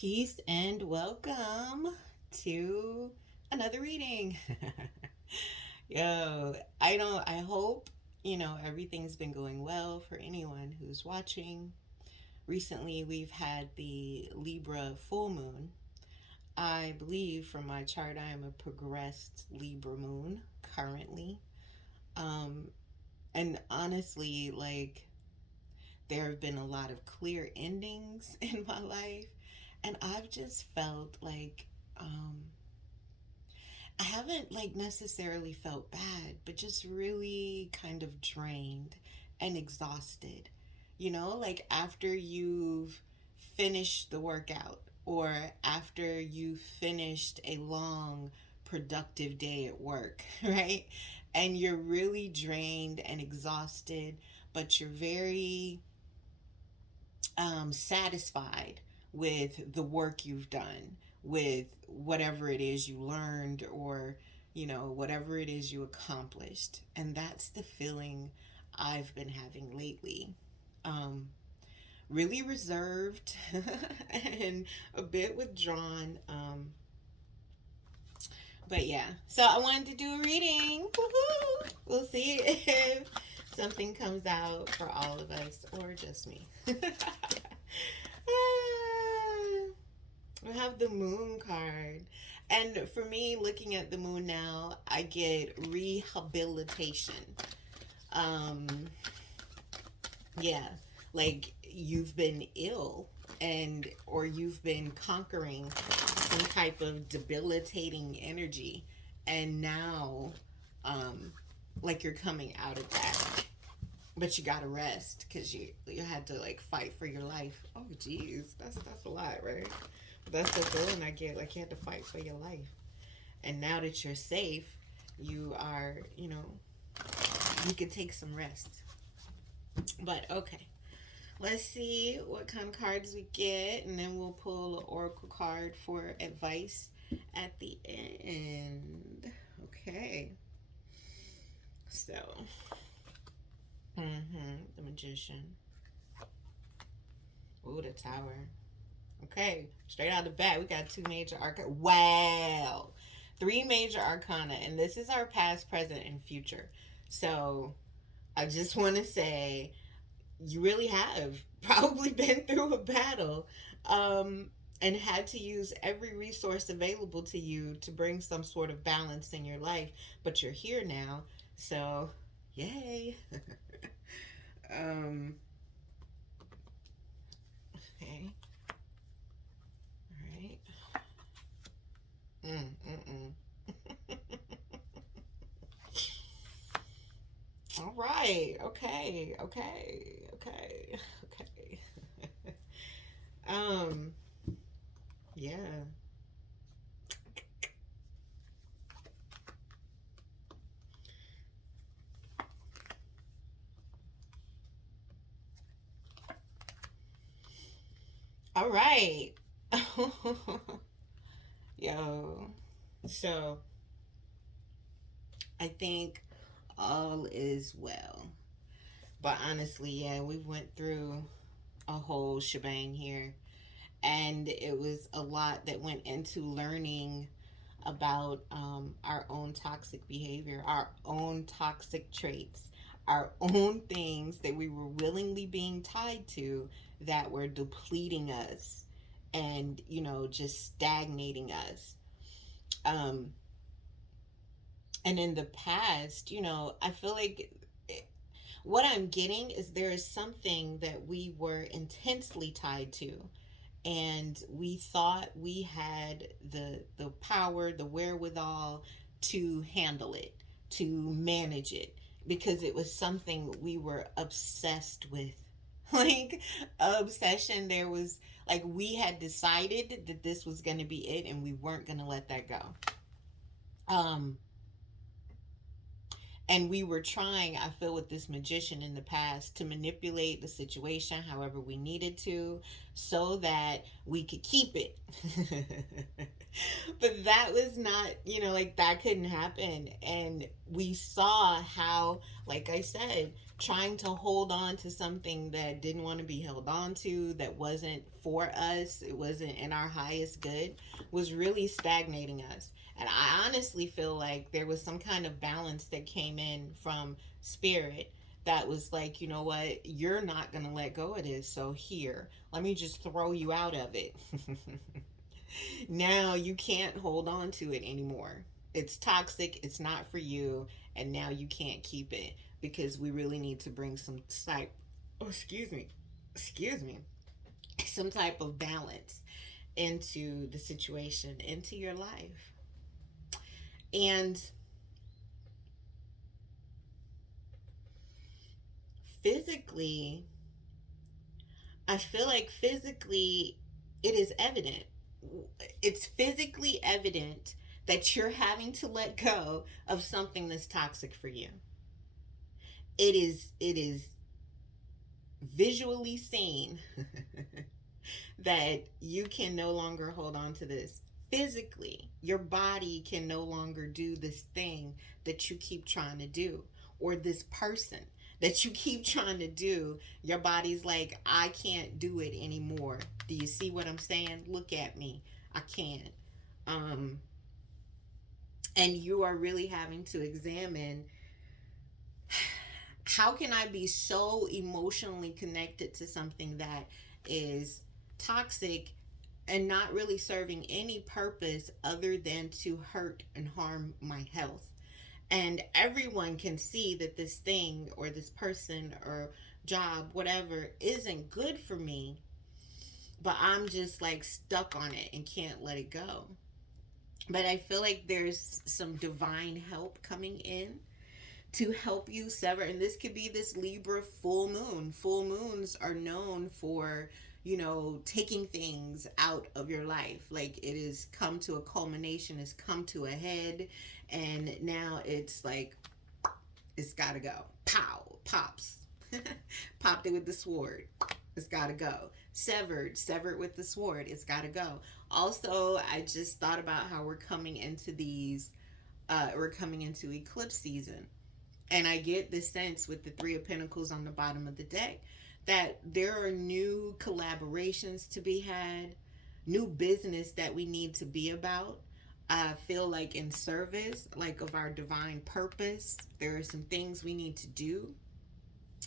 Peace and welcome to another reading. I hope, everything's been going well for anyone who's watching. Recently, we've had the Libra full moon. I believe from my chart, I am a progressed Libra moon currently. Um, and honestly, there have been a lot of clear endings in my life, and I've just felt um, I haven't necessarily felt bad, but just really kind of drained and exhausted. Like after you've finished the workout or after you finished a long, productive day at work, right? And you're really drained and exhausted, but you're very satisfied with the work you've done, with whatever it is you learned, or whatever it is you accomplished. And that's the feeling I've been having lately. um, really reserved and a bit withdrawn. But yeah, so I wanted to do a reading. Woo-hoo! We'll see if something comes out for all of us or just me. We have the moon card. And for me, looking at the moon now, I get rehabilitation. Um, yeah, like you've been ill and or you've been conquering some type of debilitating energy, and now you're coming out of that, but you gotta rest because you had to fight for your life. Oh geez, that's a lot, right? That's the feeling I get, like you had to fight for your life, and now that you're safe, you are, you can take some rest. But okay, let's see what kind of cards we get, and then we'll pull an oracle card for advice at the end. Okay, so the magician. Ooh, the tower. Okay, straight out the bat, we got two major arcana. Wow, three major arcana, and this is our past, present, and future. So I just want to say you really have probably been through a battle, and had to use every resource available to you to bring some sort of balance in your life. But you're here now, so yay. um, okay, all right. Mm, mm, mm. All right. Okay. Okay. Okay. Okay. um. Yeah. All right. Yo. So I think all is well. But honestly, yeah, we went through a whole shebang here, and it was a lot that went into learning about our own toxic behavior, our own toxic traits, our own things that we were willingly being tied to that were depleting us and, just stagnating us. Um, and in the past, I feel like what I'm getting is there is something that we were intensely tied to, and we thought we had the power, the wherewithal to handle it, to manage it, because it was something we were obsessed with. Like obsession, there was we had decided that this was going to be it, and we weren't going to let that go. Um, and we were trying, I feel, with this magician in the past to manipulate the situation however we needed to, so that we could keep it. But that was not, like that couldn't happen. And we saw how, like I said, trying to hold on to something that didn't want to be held on to, that wasn't for us, it wasn't in our highest good, was really stagnating us. And I honestly feel like there was some kind of balance that came in from spirit that was like, you know what, you're not going to let go of this. So here, let me just throw you out of it. Now you can't hold on to it anymore. It's toxic, it's not for you, and now you can't keep it because we really need to bring some type, oh, excuse me, some type of balance into the situation, into your life. And physically, I feel like physically it is evident. It's physically evident that you're having to let go of something that's toxic for you. It is visually seen that you can no longer hold on to this. Physically, your body can no longer do this thing that you keep trying to do, or this person that you keep trying to do. Your body's like, I can't do it anymore. Do you see what I'm saying? Look at me. I can't. Um, and you are really having to examine, how can I be so emotionally connected to something that is toxic and not really serving any purpose other than to hurt and harm my health? And everyone can see that this thing or this person or job, whatever, isn't good for me, but I'm just like stuck on it and can't let it go. But I feel like there's some divine help coming in to help you sever. And this could be this Libra full moon. Full moons are known for, taking things out of your life. Like it has come to a culmination, it's come to a head, and now it's like, it's got to go. Pow, pops. Popped it with the sword. It's got to go. Severed with the sword. It's got to go. Also, I just thought about how we're coming into eclipse season. And I get this sense with the Three of Pentacles on the bottom of the deck that there are new collaborations to be had, new business that we need to be about. I feel like in service, like of our divine purpose, there are some things we need to do.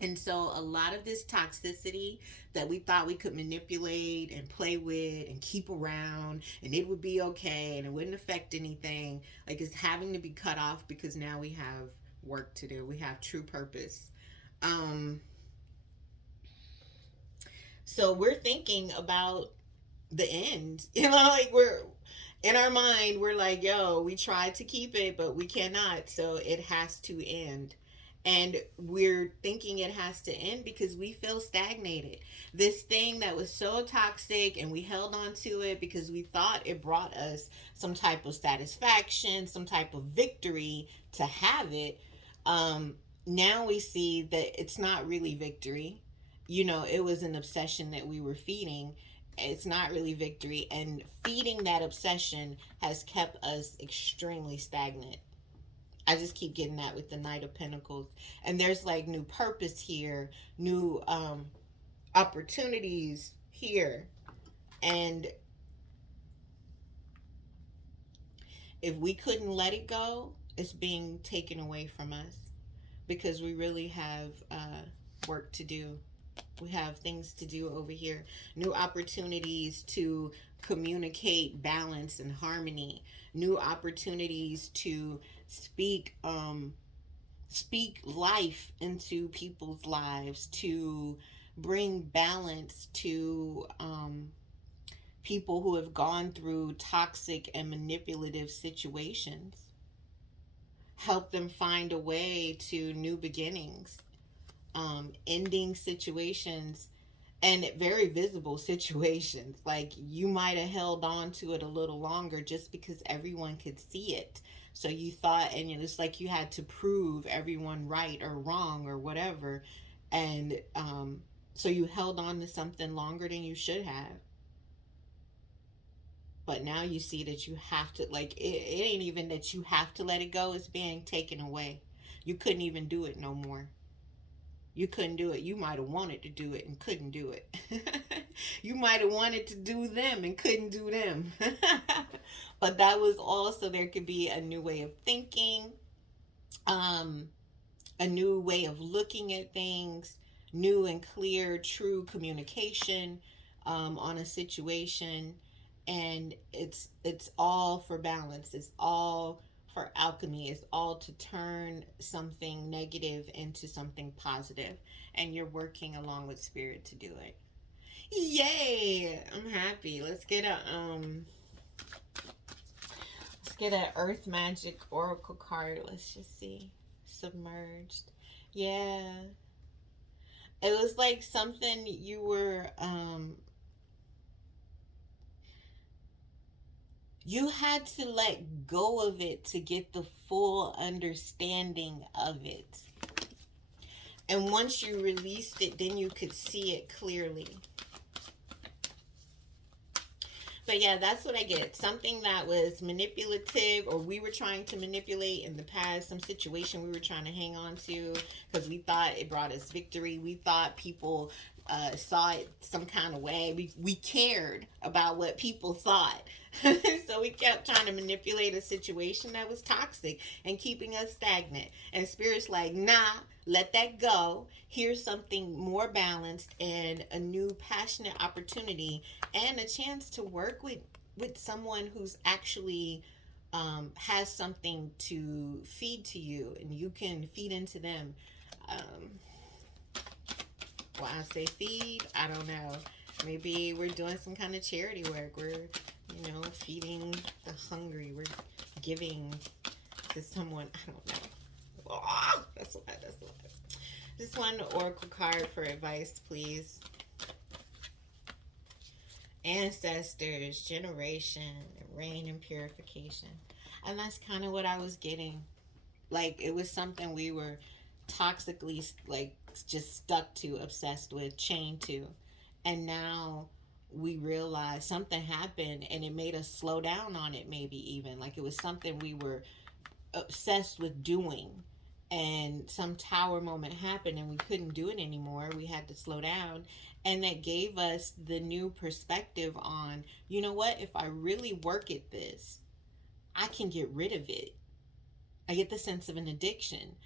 And so a lot of this toxicity that we thought we could manipulate and play with and keep around and it would be okay and it wouldn't affect anything, like it's having to be cut off because now we have work to do. We have true purpose. Um, so we're thinking about the end. Like we're in our mind, we're like, yo, we tried to keep it, but we cannot. So it has to end. And we're thinking it has to end because we feel stagnated. This thing that was so toxic and we held on to it because we thought it brought us some type of satisfaction, some type of victory to have it. Now we see that it's not really victory. It was an obsession that we were feeding. It's not really victory. And feeding that obsession has kept us extremely stagnant. I just keep getting that with the Knight of Pentacles. And there's like new purpose here, new opportunities here. And if we couldn't let it go, it's being taken away from us because we really have work to do. We have things to do over here. New opportunities to communicate balance and harmony. New opportunities to speak life into people's lives, to bring balance to people who have gone through toxic and manipulative situations. Help them find a way to new beginnings, ending situations and very visible situations. Like you might have held on to it a little longer just because everyone could see it. So you thought, and it's like you had to prove everyone right or wrong or whatever. And So you held on to something longer than you should have. But now you see that you have to, like, it ain't even that you have to let it go, it's being taken away. You couldn't even do it no more. You couldn't do it. You might have wanted to do it and couldn't do it. You might have wanted to do them and couldn't do them. But that was also, there could be a new way of thinking, um, a new way of looking at things, new and clear, true communication on a situation, and it's all for balance. It's all for alchemy. It's all to turn something negative into something positive, and you're working along with spirit to do it. Yay! I'm happy. Let's get a Earth Magic Oracle card. Let's just see. Submerged. Yeah. It was like something you had to let go of it to get the full understanding of it. And once you released it, then you could see it clearly. But yeah, that's what I get. Something that was manipulative, or we were trying to manipulate in the past, some situation we were trying to hang on to because we thought it brought us victory. We thought people saw it some kind of way. We cared about what people thought. So we kept trying to manipulate a situation that was toxic and keeping us stagnant. And Spirit's like, nah, let that go. Here's something more balanced and a new passionate opportunity and a chance to work with someone who's actually has something to feed to you, and you can feed into them. Um, well, I say feed, I don't know. Maybe we're doing some kind of charity work. We're, feeding the hungry. We're giving to someone. I don't know. Oh, that's a lot. That's a lot. Just one oracle card for advice, please. Ancestors, generation, rain, and purification. And that's kind of what I was getting. Like, it was something we were toxically, like, just stuck to, obsessed with, chained to. And now we realize something happened and it made us slow down on it, maybe even. Like, it was something we were obsessed with doing, and some tower moment happened and we couldn't do it anymore. We had to slow down, and that gave us the new perspective on, you know what, if I really work at this, I can get rid of it. I get the sense of an addiction,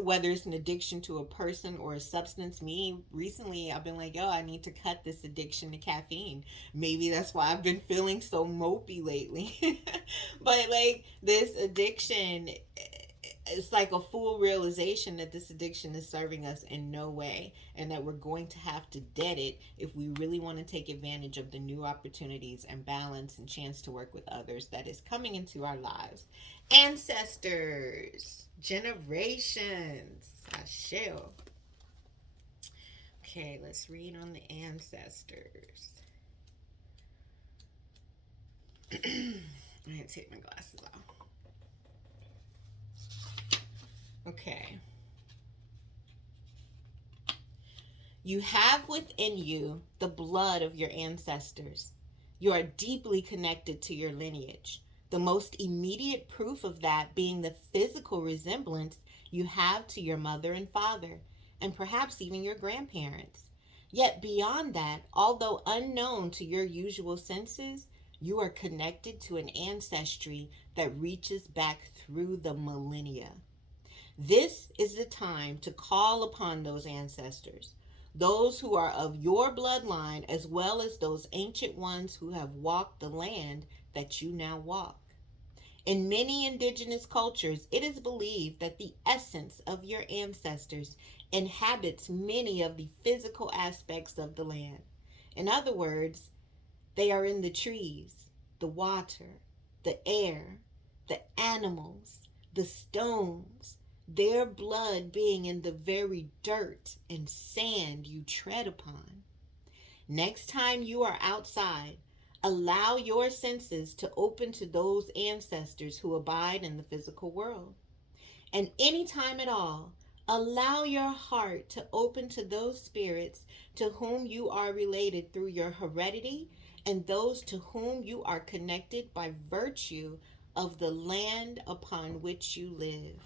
whether it's an addiction to a person or a substance. Me, recently, I've been like, yo, I need to cut this addiction to caffeine. Maybe that's why I've been feeling so mopey lately. But like, this addiction, it's like a full realization that this addiction is serving us in no way, and that we're going to have to dead it if we really want to take advantage of the new opportunities and balance and chance to work with others that is coming into our lives. Ancestors, generations, I shall. Okay, let's read on the ancestors. I need to take my glasses off. Okay. You have within you the blood of your ancestors. You are deeply connected to your lineage. The most immediate proof of that being the physical resemblance you have to your mother and father, and perhaps even your grandparents. Yet beyond that, although unknown to your usual senses, you are connected to an ancestry that reaches back through the millennia. This is the time to call upon those ancestors, those who are of your bloodline, as well as those ancient ones who have walked the land that you now walk. In many indigenous cultures, it is believed that the essence of your ancestors inhabits many of the physical aspects of the land. In other words, they are in the trees, the water, the air, the animals, the stones, their blood being in the very dirt and sand you tread upon. Next time you are outside, allow your senses to open to those ancestors who abide in the physical world. And any time at all, Allow your heart to open to those spirits to whom you are related through your heredity and those to whom you are connected by virtue of the land upon which you live.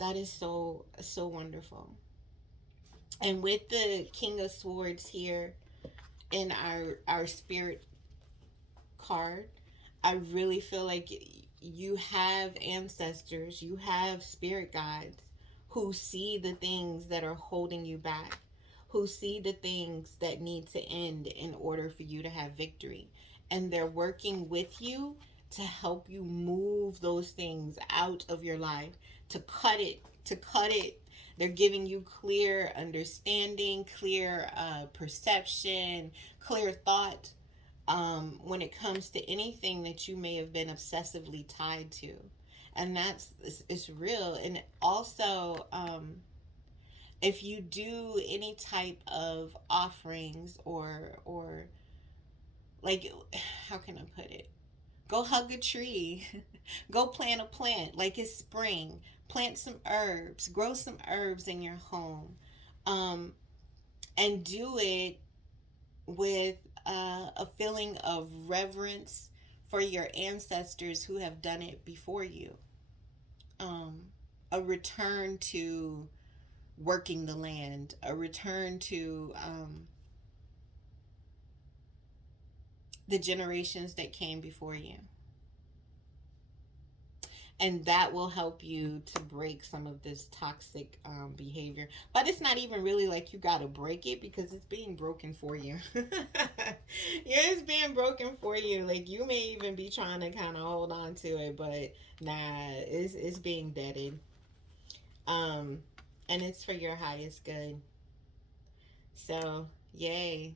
That is so, so wonderful. And with the King of Swords here in our spirit card, I really feel like you have ancestors, you have spirit guides who see the things that are holding you back, who see the things that need to end in order for you to have victory. And they're working with you to help you move those things out of your life, to cut it. They're giving you clear understanding, clear perception, clear thought, when it comes to anything that you may have been obsessively tied to. And that's it's real. And also, if you do any type of offerings or like, how can I put it? Go hug a tree. Go plant a plant like it's spring. Plant some herbs. Grow some herbs in your home. Um, and do it with a feeling of reverence for your ancestors who have done it before you. Um, a return to working the land, a return to the generations that came before you. And that will help you to break some of this toxic behavior. But it's not even really like you got to break it because it's being broken for you. Yeah, it's being broken for you. Like you may even be trying to kind of hold on to it, but nah, it's being deaded. Um, and it's for your highest good. So yay.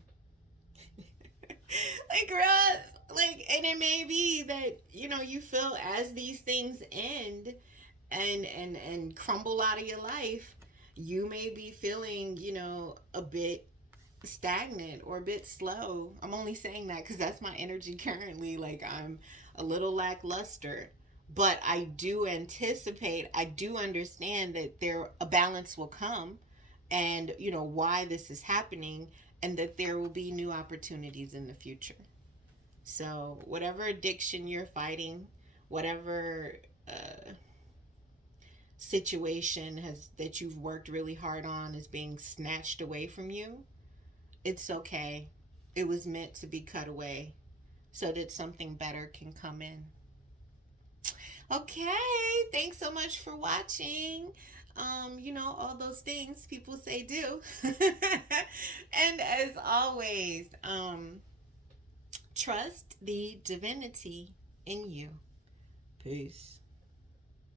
Like girl, like, and it may be that you feel as these things end and crumble out of your life, you may be feeling a bit stagnant or a bit slow. I'm only saying that because that's my energy currently. Like I'm a little lackluster, but I do anticipate, I do understand that there a balance will come, and why this is happening, and that there will be new opportunities in the future. So whatever addiction you're fighting, whatever situation has that you've worked really hard on is being snatched away from you, it's okay. It was meant to be cut away so that something better can come in. Okay, thanks so much for watching. All those things people say do. And as always, trust the divinity in you. Peace.